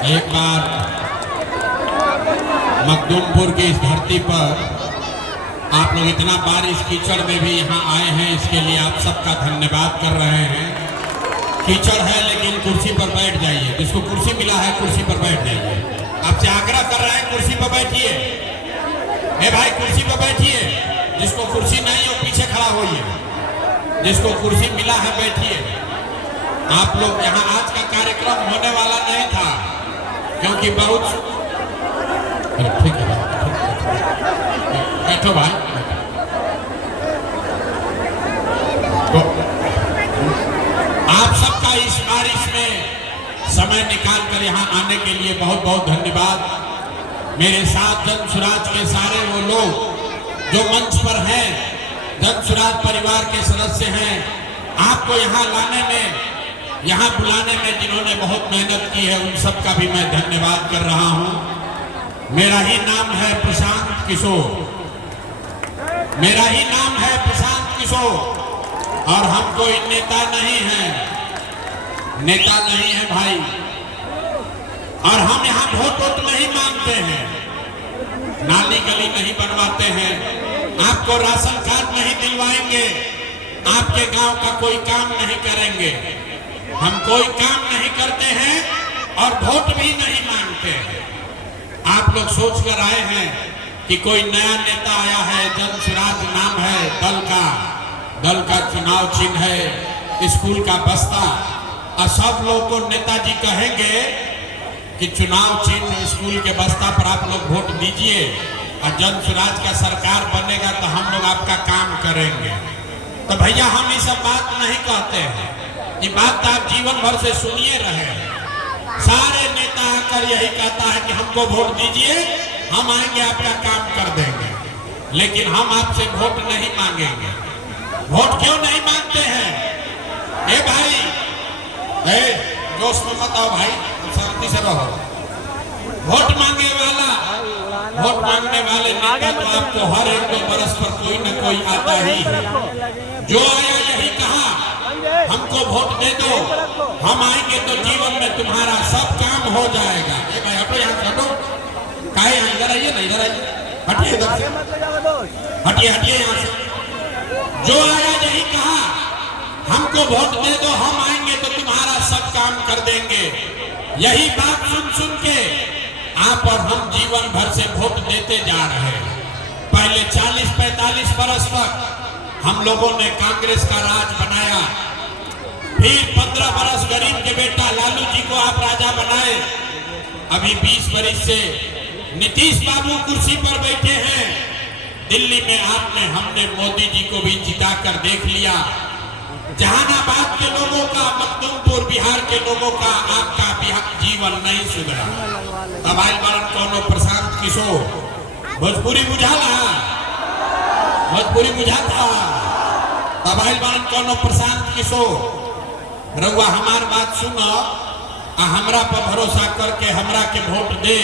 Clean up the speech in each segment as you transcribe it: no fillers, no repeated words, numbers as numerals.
एक बार मखदूमपुर की इस धरती पर आप लोग इतना बारिश कीचड़ में भी यहाँ आए हैं, इसके लिए आप सबका धन्यवाद कर रहे हैं। कीचड़ है लेकिन कुर्सी पर बैठ जाइए, जिसको कुर्सी मिला है कुर्सी पर बैठ जाइए। आपसे आग्रह कर रहे हैं कुर्सी पर बैठिए। ए भाई कुर्सी पर बैठिए, जिसको कुर्सी नहीं है वो पीछे खड़ा होइए, जिसको कुर्सी मिला है बैठिए। आप लोग यहाँ आज का कार्यक्रम होने वाला नहीं था क्योंकि बहुत ठीक है, बैठो भाई। तो आप सबका इस बारिश में समय निकाल कर यहाँ आने के लिए बहुत बहुत धन्यवाद। मेरे साथ जनसुराज के सारे वो लोग जो मंच पर हैं, जनसुराज परिवार के सदस्य हैं, आपको यहाँ लाने में, यहाँ बुलाने में जिन्होंने बहुत मेहनत की है, उन सबका भी मैं धन्यवाद कर रहा हूँ। मेरा ही नाम है प्रशांत किशोर, मेरा ही नाम है प्रशांत किशोर, और हम कोई नेता नहीं है, नेता नहीं है भाई। और हम यहाँ वोट नहीं मांगते हैं, नाली गली नहीं बनवाते हैं, आपको राशन कार्ड नहीं दिलवाएंगे, आपके गांव का कोई काम नहीं करेंगे। हम कोई काम नहीं करते हैं और वोट भी नहीं मांगते हैं। आप लोग सोच कर आए हैं कि कोई नया नेता आया है, जनसुराज नाम है दल का चुनाव चिन्ह है, स्कूल का बस्ता, और सब लोग को नेताजी कहेंगे कि चुनाव चिन्ह स्कूल के बस्ता पर आप लोग वोट दीजिए और जनसुराज का सरकार बनेगा तो हम लोग आपका काम करेंगे। तो भैया हम ये सब बात नहीं कहते हैं, ये बात आप जीवन भर से सुनिए रहे हैं। सारे नेता आकर यही कहता है कि हमको वोट दीजिए, हम आएंगे आपका काम कर देंगे, लेकिन हम आपसे वोट नहीं मांगेंगे। वोट क्यों नहीं मांगते हैं? ए भाई, ए जोश में मत आओ भाई, शांति से रहो। वोट मांगने वाले नेता तो आपको हर एक 2 बरस पर कोई न कोई आता ही है। जो आया यही कहा हमको वोट दे दो, हम आएंगे तो जीवन में तुम्हारा सब काम हो जाएगा। ए भाई हटो यहाँ से, हटो, काहे यहाँ, इधर आइए ना, इधर आइए, हटिए इधर से, हटिए हटिए यहाँ से। जो आया यही कहा हमको वोट दे दो, हम आएंगे तो तुम्हारा सब काम कर देंगे। यही बात सुन सुन के आप और हम जीवन भर से वोट देते जा रहे हैं। पहले 40-45 बरस तक हम लोगों ने कांग्रेस का राज बनाया, फिर 15 बरस गरीब के बेटा लालू जी को आप राजा बनाए। अभी 20 बरस से नीतीश बाबू कुर्सी पर बैठे हैं। दिल्ली में हमने मोदी जी को भी जिता कर देख लिया। जहानाबाद के लोगों का, मखदूमपुर बिहार के लोगों का, आपका जीवन नहीं सुधरा। अब आयल बारन कोनो प्रशांत किशोर, भोजपुरी बुझाला, भोजपुरी बुझाता। अब आयल बारन कोनो प्रशांत किशोर, रउआ हमार बात सुनो, हमरा पर भरोसा करके हमरा के वोट दे,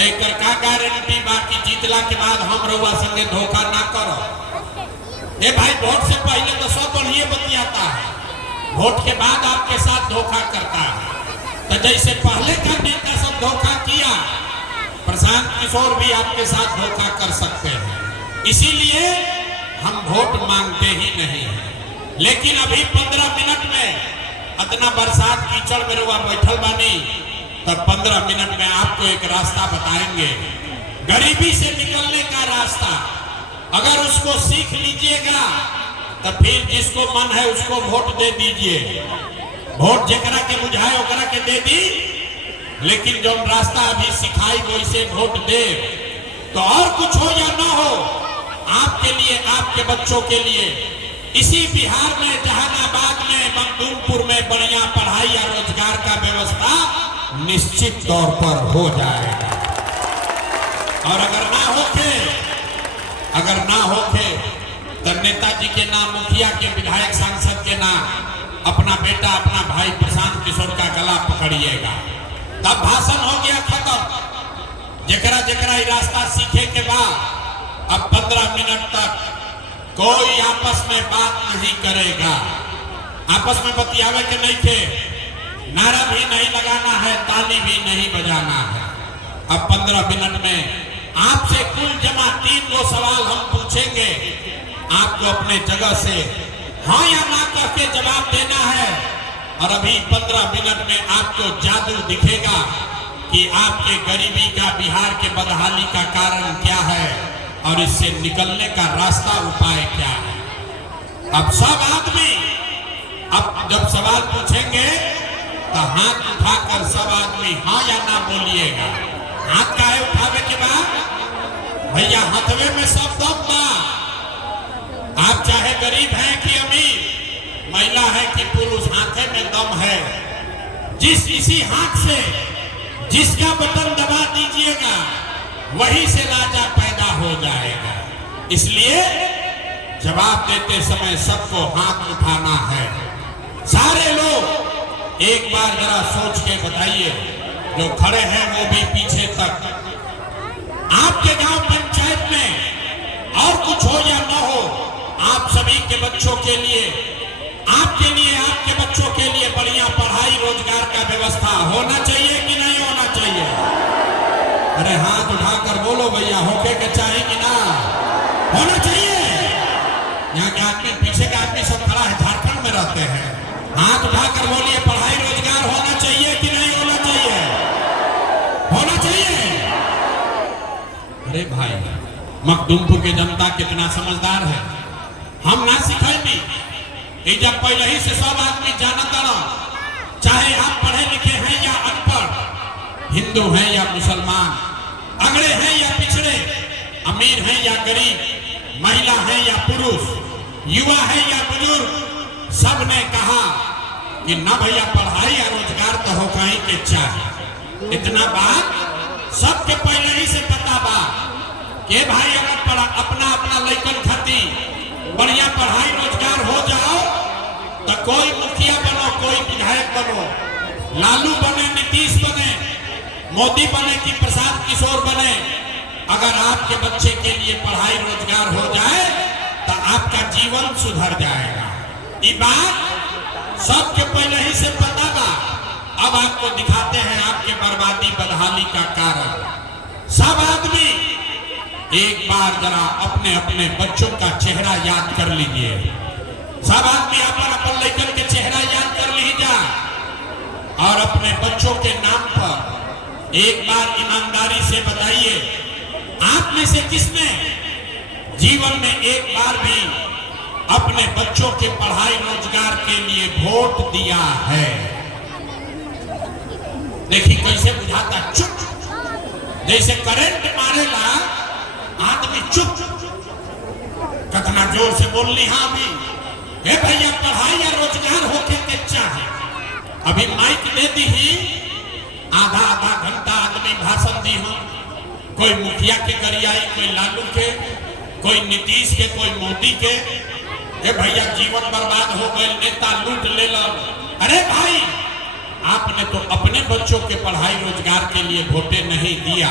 एकर का गारंटी बाकी जीतला के बाद हम रउआ संगे धोखा ना करो। ए भाई वोट से पहले तो सब बढ़िया बतियाता है, वोट के बाद आपके साथ धोखा करता है। तो जैसे पहले का नेता सब धोखा किया, प्रशांत किशोर भी आपके साथ धोखा कर सकते हैं। इसीलिए हम वोट मांगते ही नहीं है। लेकिन अभी 15 मिनट में इतना बरसात कीचड़ में रुआ बैठल बानी, तब 15 मिनट में आपको एक रास्ता बताएंगे, गरीबी से निकलने का रास्ता। अगर उसको सीख लीजिएगा तो फिर जिसको मन है उसको वोट दे दीजिए। वोट जेकरा के बुझाए ओकरा के दे दी, लेकिन जो रास्ता अभी सिखाई वैसे वोट दे, तो और कुछ हो या ना हो, आपके लिए, आपके बच्चों के लिए इसी बिहार में, जहानाबाद में, मखदूमपुर में बढ़िया पढ़ाई या रोजगार का व्यवस्था निश्चित तौर पर हो जाएगा। और अगर ना होके तो नेताजी के नाम, मुखिया के, विधायक, सांसद के नाम अपना बेटा, अपना भाई प्रशांत किशोर का गला पकड़िएगा। तब भाषण हो गया खत्म। जेकरा जेकरा रास्ता सीखे के बाद अब 15 मिनट तक कोई आपस में बात नहीं करेगा। आपस में बतियावे के नहीं थे, नारा भी नहीं लगाना है, ताली भी नहीं बजाना है। अब 15 मिनट में आपसे कुल जमा 3 गो सवाल हम पूछेंगे। आपको अपने जगह से हाँ या ना कह के जवाब देना है। और अभी 15 मिनट में आपको जादू दिखेगा कि आपके गरीबी का, बिहार के बदहाली का कारण क्या है और इससे निकलने का रास्ता, उपाय क्या है। अब सब आदमी अब जब सवाल पूछेंगे तो हाथ उठाकर सब आदमी हाँ या ना बोलिएगा। हाथ काहे उठावे के बाद भैया, हाथवे में सब दम बा। आप चाहे गरीब हैं कि अमीर, महिला है कि पुरुष, हाथे में दम है। इसी हाथ से जिसका बटन दबा दीजिएगा वही से राजा पैदा हो जाएगा। इसलिए जवाब देते समय सबको हाथ उठाना है। सारे लोग एक बार जरा सोच के बताइए, जो खड़े हैं वो भी पीछे तक। आपके गांव पंचायत में और कुछ हो या न हो, आप सभी के बच्चों के लिए, आपके लिए, आपके बच्चों के लिए बढ़िया पढ़ाई रोजगार का व्यवस्था होना चाहिए कि नहीं होना चाहिए? अरे हाथ उठाकर बोलो भैया, होके के चाहे कि ना होना चाहिए? यहाँ के आदमी, पीछे के आदमी सब खड़ा है, झारखंड में रहते हैं। हाथ उठाकर बोलिए, पढ़ाई रोजगार होना चाहिए कि नहीं होना चाहिए? होना चाहिए। अरे भाई, मखदूमपुर की जनता कितना समझदार है। हम ना सिखाएंगे ये, जब पहले ही से सब आदमी जानता ना, चाहे आप पढ़े लिखे हैं या अनपढ़, हिंदू हैं या मुसलमान, अगड़े हैं या पिछड़े, अमीर हैं या गरीब, महिला है या पुरुष, युवा है या बुजुर्ग, सब ने कहा कि ना भैया पढ़ाई या रोजगार तो हो कहीं के चाहिए। इतना बात सबके पहले ही से पता बा कि भाई अगर अपना अपना लइकन खाती बढ़िया पढ़ाई रोजगार हो जाओ तो कोई मुखिया बनो, कोई विधायक बनो, लालू बने, नीतीश बने, मोदी बने कि प्रसाद किशोर बने, अगर आपके बच्चे के लिए पढ़ाई रोजगार हो जाए तो आपका जीवन सुधर जाएगा। ये बात सबके पहले ही से पता बा। अब आपको दिखाते हैं आपके बर्बादी बदहाली का कारण। सब आदमी एक बार जरा अपने अपने बच्चों का चेहरा याद कर लीजिए। सब आदमी अपन अपन लेकर के चेहरा याद कर लीजिए और अपने बच्चों के नाम पर एक बार ईमानदारी से बताइए, आप में से किसने जीवन में एक बार भी अपने बच्चों के पढ़ाई रोजगार के लिए वोट दिया है? देखिए कैसे बुझाता, चुप, जैसे करंट मारेला आदमी चुप। कितना जोर से बोल ली, हाँ भी हे भैया पढ़ाई या रोजगार होके के चाहे। अभी माइक दे दी ही, आधा आधा घंटा आदमी भाषण दी हम, कोई मुखिया के गरियाई, कोई लालू के, कोई नीतीश के, कोई मोदी के। हे भैया जीवन बर्बाद हो गए, नेता लूट ले लो। अरे भाई, आपने तो अपने बच्चों के पढ़ाई रोजगार के लिए वोटे नहीं दिया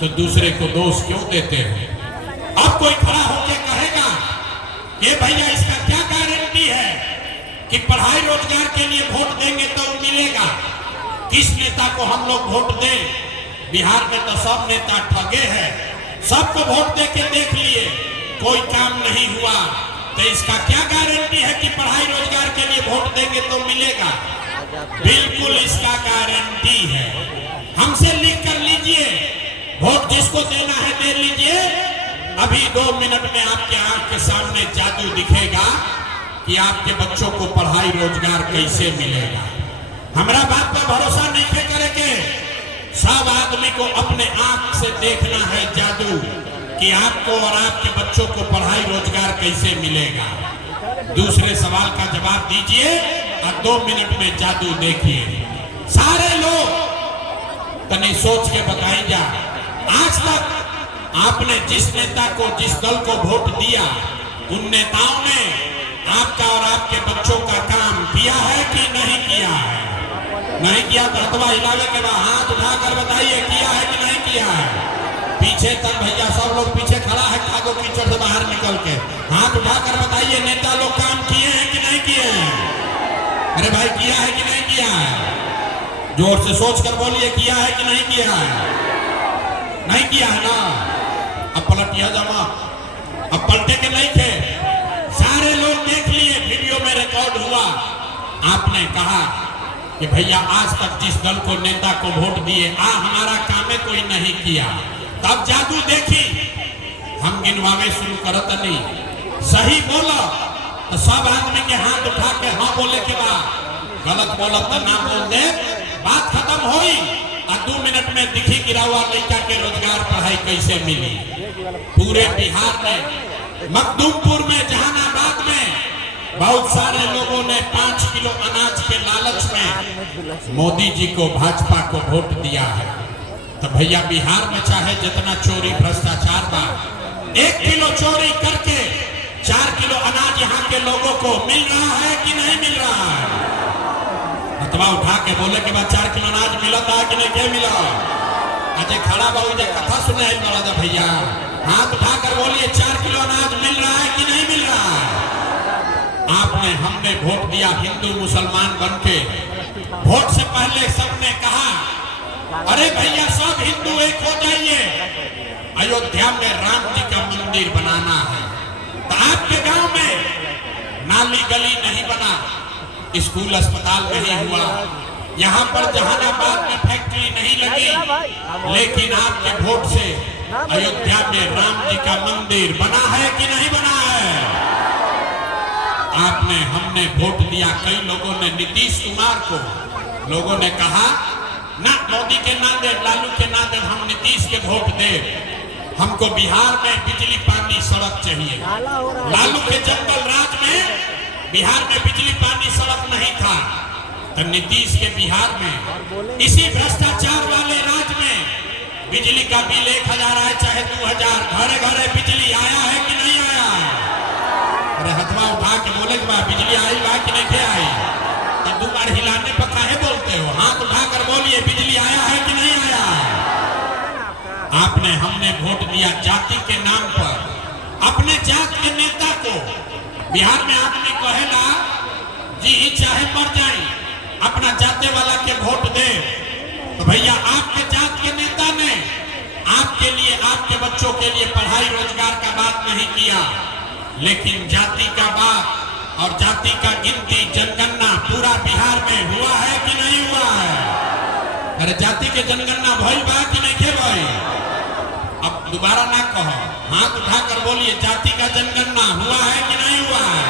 तो दूसरे को दोष क्यों देते हो? अब कोई खड़ा होकर कहेगा कि भैया इसका क्या गारंटी है कि पढ़ाई रोजगार के लिए वोट देंगे तो मिलेगा? किस नेता को हम लोग वोट दें? बिहार में तो सब नेता ठगे हैं, सबको वोट दे के देख लिए, कोई काम नहीं हुआ। तो इसका क्या गारंटी है कि पढ़ाई रोजगार के लिए वोट देंगे तो मिलेगा? बिल्कुल इसका गारंटी है। हमसे लिख कर लीजिए, वोट जिसको देना है दे लीजिए। अभी 2 मिनट में आपके आंख के सामने जादू दिखेगा कि आपके बच्चों को पढ़ाई रोजगार कैसे मिलेगा। हमारा बात पर भरोसा नहीं करेंगे। सब आदमी को अपने आंख से देखना है जादू कि आपको और आपके बच्चों को पढ़ाई रोजगार कैसे मिलेगा। दूसरे सवाल का जवाब दीजिए और 2 मिनट में जादू देखिए। सारे लोग तनी सोच के बताइए, आज तक आपने जिस नेता को, जिस दल को वोट दिया, उन नेताओं ने आपका और आपके बच्चों का काम किया है कि नहीं किया है? नहीं किया तो हथवा हिलावे के बाद हाथ उठाकर बताइए किया है कि नहीं किया है। पीछे तक भैया सब लोग पीछे खड़ा है, कागो कीचड़ से बाहर निकल के हाथ उठाकर बताइए नेता लोग काम किए हैं कि नहीं किए हैं? अरे भाई किया है कि नहीं किया है? जोर से सोच कर बोलिए, किया है कि नहीं किया है? नहीं किया है ना? अब पलटिया जमा, अब पलटे के नहीं थे, सारे लोग देख लिए, वीडियो में रिकॉर्ड हुआ। आपने कहा कि भैया आज तक जिस दल को, नेता को वोट दिए, हमारा कामे कोई नहीं किया। तब जादू देखी, हम गिनवावे शुरू करत नहीं, सही बोला तो सब आदमी के हाथ उठा के हाँ बोले के बाद, गलत बोला तो ना बोल दे, बात खत्म हुई। और 2 मिनट में दिखी गिरावा लड़का के रोजगार पढ़ाई कैसे मिली। पूरे बिहार में, मखदूमपुर में, जहानाबाद में बहुत सारे लोगों ने 5 किलो अनाज के लालच में मोदी जी को, भाजपा को वोट दिया है। तो भैया बिहार में चाहे जितना चोरी भ्रष्टाचार बा, 1 किलो चोरी करके 4 किलो अनाज यहाँ के लोगों को मिल रहा है कि नहीं मिल रहा है? हथवा उठा के बोले के बाद 4 किलो अनाज मिला था कि नहीं? क्या मिला? अजय खड़ा बाबू जी कथा सुने बड़ा था भैया, हाथ उठाकर बोलिए 4 किलो अनाज मिल रहा है कि नहीं मिल रहा है? आपने, हमने वोट दिया हिंदू मुसलमान बन के। वोट से पहले सबने कहा अरे भैया सब हिंदू एक हो जाइए, अयोध्या में राम जी का मंदिर बनाना है। तो आपके गांव में नाली गली नहीं बना, स्कूल अस्पताल नहीं हुआ, यहाँ पर जहानाबाद में फैक्ट्री नहीं लगी, लेकिन आपके वोट से अयोध्या में राम जी का मंदिर बना है कि नहीं बना है? आपने, हमने वोट दिया। कई लोगों ने नीतीश कुमार को, लोगों ने कहा ना मोदी के ना दे, लालू के ना दे, हम नीतीश के वोट दे। हमको बिहार में बिजली पानी सड़क चाहिए। लालू के जंगल राज में बिहार में बिजली पानी सड़क नहीं था, तो नीतीश के बिहार में, इसी भ्रष्टाचार वाले राज में बिजली का बिल 1000 आए चाहे 2000, घरे घरे बिजली आया है कि नहीं आया है? अरे हथवा उठा के बोले कि बिजली आई बा कि नहीं आई? तब 2 बार हिलाने पर काहे बोलते हो? हाथ उठाकर बोलिए बिजली आया है कि नहीं आया? आपने, हमने वोट दिया जाति के नाम पर। अपने जात के नेता को, बिहार में आदमी कहेला जी चाहे मर जाए, अपना जाते वाला के वोट दे। तो भैया आपके जात के नेता ने आपके लिए, आपके बच्चों के लिए पढ़ाई रोजगार का बात नहीं किया, लेकिन जाति का बात और जाति का गिनती, जनगणना पूरा बिहार में हुआ है कि नहीं हुआ है? अरे जाति के जनगणना भइल बा कि नहीं के भाई? अब दोबारा ना कहो, हाथ उठाकर बोलिए जाति का जनगणना हुआ है कि नहीं हुआ है?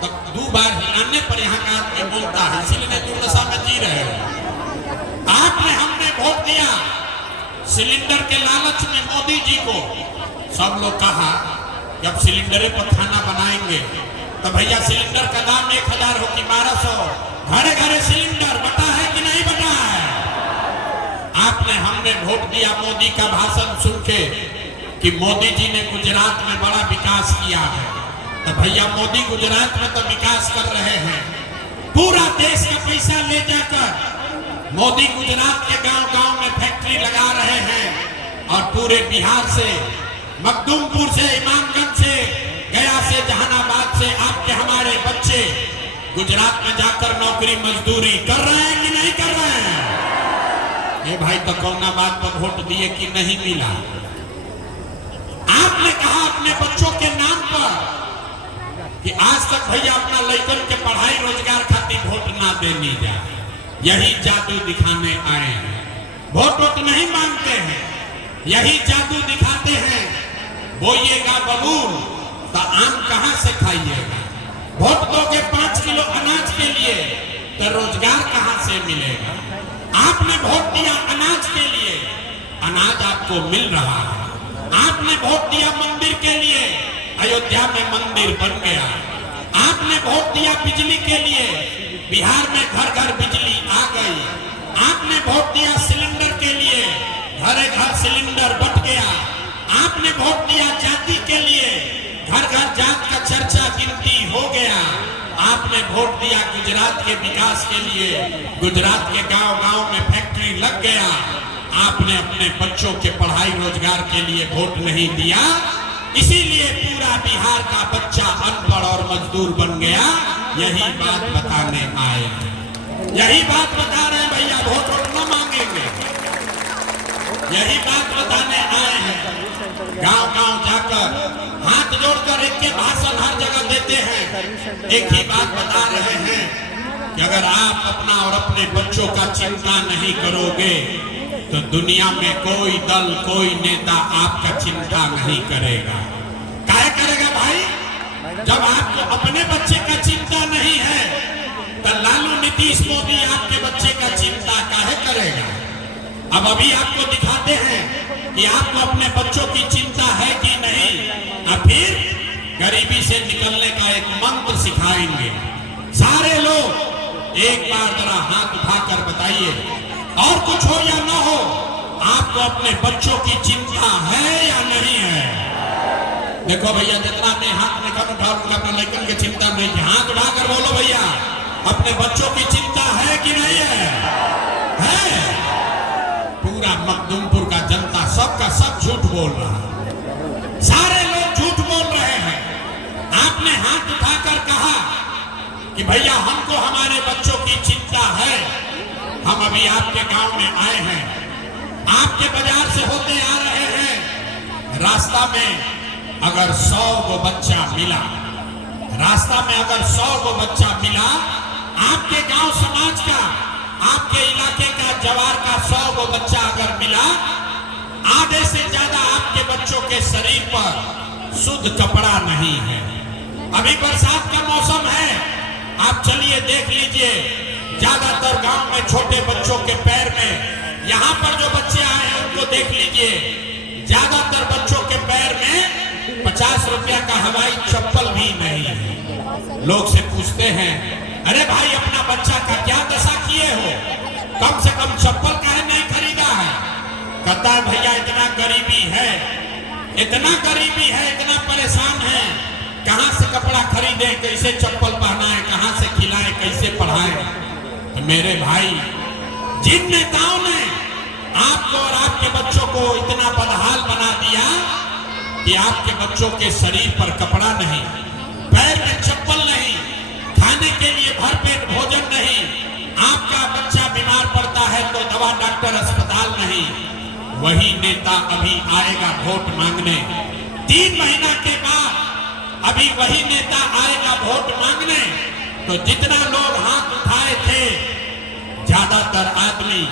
तो 2 बार हिलाने पर यहाँ का आदमी बोलता है, इसीलिए दुर्दशा में जी रहे हो। आपने, हमने वोट दिया, सिलेंडर के लालच में मोदी जी को सब लोग कहा जब सिलेंडर पर खाना बनाएंगे तो भैया सिलेंडर का दाम 1000 हो कि 1200, घरे घरे सिलेंडर बटा है कि नहीं बटा है? आपने, हमने वोट दिया मोदी का भाषण सुन के कि मोदी जी ने गुजरात में बड़ा विकास किया है। तो भैया मोदी गुजरात में तो विकास कर रहे हैं, पूरा देश का पैसा ले जाकर मोदी गुजरात के गांव-गांव में फैक्ट्री लगा रहे हैं, और पूरे बिहार से, मखदूमपुर से, इमामगंज से, गया से, जहानाबाद से आपके हमारे बच्चे गुजरात में जाकर नौकरी मजदूरी कर रहे हैं कि नहीं कर रहे हैं? ये भाई तो कौना बात पर वोट दिए कि नहीं मिला? आपने कहा अपने बच्चों के नाम पर कि आज तक भैया अपना लड़कन के पढ़ाई रोजगार खातिर वोट ना देनी जा, यही जादू दिखाने आए हैं। वोट नहीं मांगते हैं, यही जादू दिखाते हैं। बोइएगा बबूल तो आम कहां से खाइएगा? वोट दोगे 5 किलो अनाज के लिए तो रोजगार कहां से मिलेगा? आपने वोट दिया अनाज के लिए, अनाज आपको मिल रहा है। आपने वोट दिया मंदिर के लिए, अयोध्या में मंदिर बन गया। आपने वोट दिया बिजली के लिए, बिहार में घर घर बिजली आ गई। आपने वोट दिया सिलेंडर के लिए, घरे घर सिलेंडर बट गया। आपने वोट दिया जाति के लिए, घर घर जात का चर्चा गिनती हो गया। आपने वोट दिया गुजरात के विकास के लिए, गुजरात के गांव-गांव में फैक्ट्री लग गया। आपने अपने बच्चों के पढ़ाई रोजगार के लिए वोट नहीं दिया, इसीलिए पूरा बिहार का बच्चा अनपढ़ और मजदूर बन गया। यही बात बताने आए, यही बात बता रहे हैं भैया। बताने आए हैं। गांव-गांव जाकर हाथ जोड़कर एक के भाषण हर जगह देते हैं। एक ही बात बता रहे हैं कि अगर आप अपना और अपने बच्चों का चिंता नहीं करोगे तो दुनिया में कोई दल, कोई नेता आपका चिंता नहीं करेगा। काहे करेगा भाई? जब आपको अपने बच्चे का चिंता नहीं है तो लालू नीतीश मोदी आपके बच्चे का चिंता काहे करेगा? अब अभी आपको दिखाते हैं कि आपको अपने बच्चों की चिंता है कि नहीं। अब फिर गरीबी से निकलने का एक मंत्र सिखाएंगे। सारे लोग एक बार जरा हाथ उठाकर बताइए, और कुछ हो या ना हो, आपको अपने बच्चों की चिंता है या नहीं है? देखो भैया, जितना मैं हाथ में कम उठा लूंगा अपना लेकिन की चिंता नहीं है। हाथ उठाकर बोलो भैया, अपने बच्चों की चिंता है कि नहीं है? है? पूरा मखदूमपुर का जनता सबका सब झूठ बोल रहा है। सारे लोग झूठ बोल रहे हैं। आपने हाथ उठाकर कहा कि भैया हमको हमारे बच्चों की चिंता है। हम अभी आपके गांव में आए हैं, आपके बाजार से होते आ रहे हैं। रास्ता में अगर 100 को बच्चा मिला, रास्ता में अगर 100 को बच्चा मिला, आपके गांव समाज का, आपके इलाके का, जवार का 100 को बच्चा अगर मिला, आधे से ज्यादा आपके बच्चों के शरीर पर शुद्ध कपड़ा नहीं है। अभी बरसात का मौसम है, आप चलिए देख लीजिए, ज्यादातर गांव में छोटे बच्चों के पैर में, यहाँ पर जो बच्चे आए हैं उनको देख लीजिए, ज्यादातर बच्चों के पैर में 50 रुपया का हवाई चप्पल भी नहीं है। लोग से पूछते हैं, अरे भाई अपना बच्चा का क्या दशा किए हो, कम से कम चप्पल काहे नहीं खरीदा है? कहता है भैया इतना गरीबी है, इतना गरीबी है, इतना परेशान है, कहां से कपड़ा खरीदे, कैसे चप्पल पहनाए, कहां से खिलाए, कैसे पढ़ाए। तो मेरे भाई, जिन नेताओं ने आपको और आपके बच्चों को इतना बदहाल बना दिया कि आपके बच्चों के शरीर पर कपड़ा नहीं, पैर में चप्पल नहीं, खाने के लिए भरपेट भोजन नहीं, आपका बच्चा बीमार पड़ता है तो दवा डॉक्टर अस्पताल नहीं, वही नेता अभी आएगा वोट मांगने। 3 महीना के बाद अभी वही नेता आएगा वोट मांगने। तो जितना लोग हाथ उठाए थे, ज्यादातर आदमी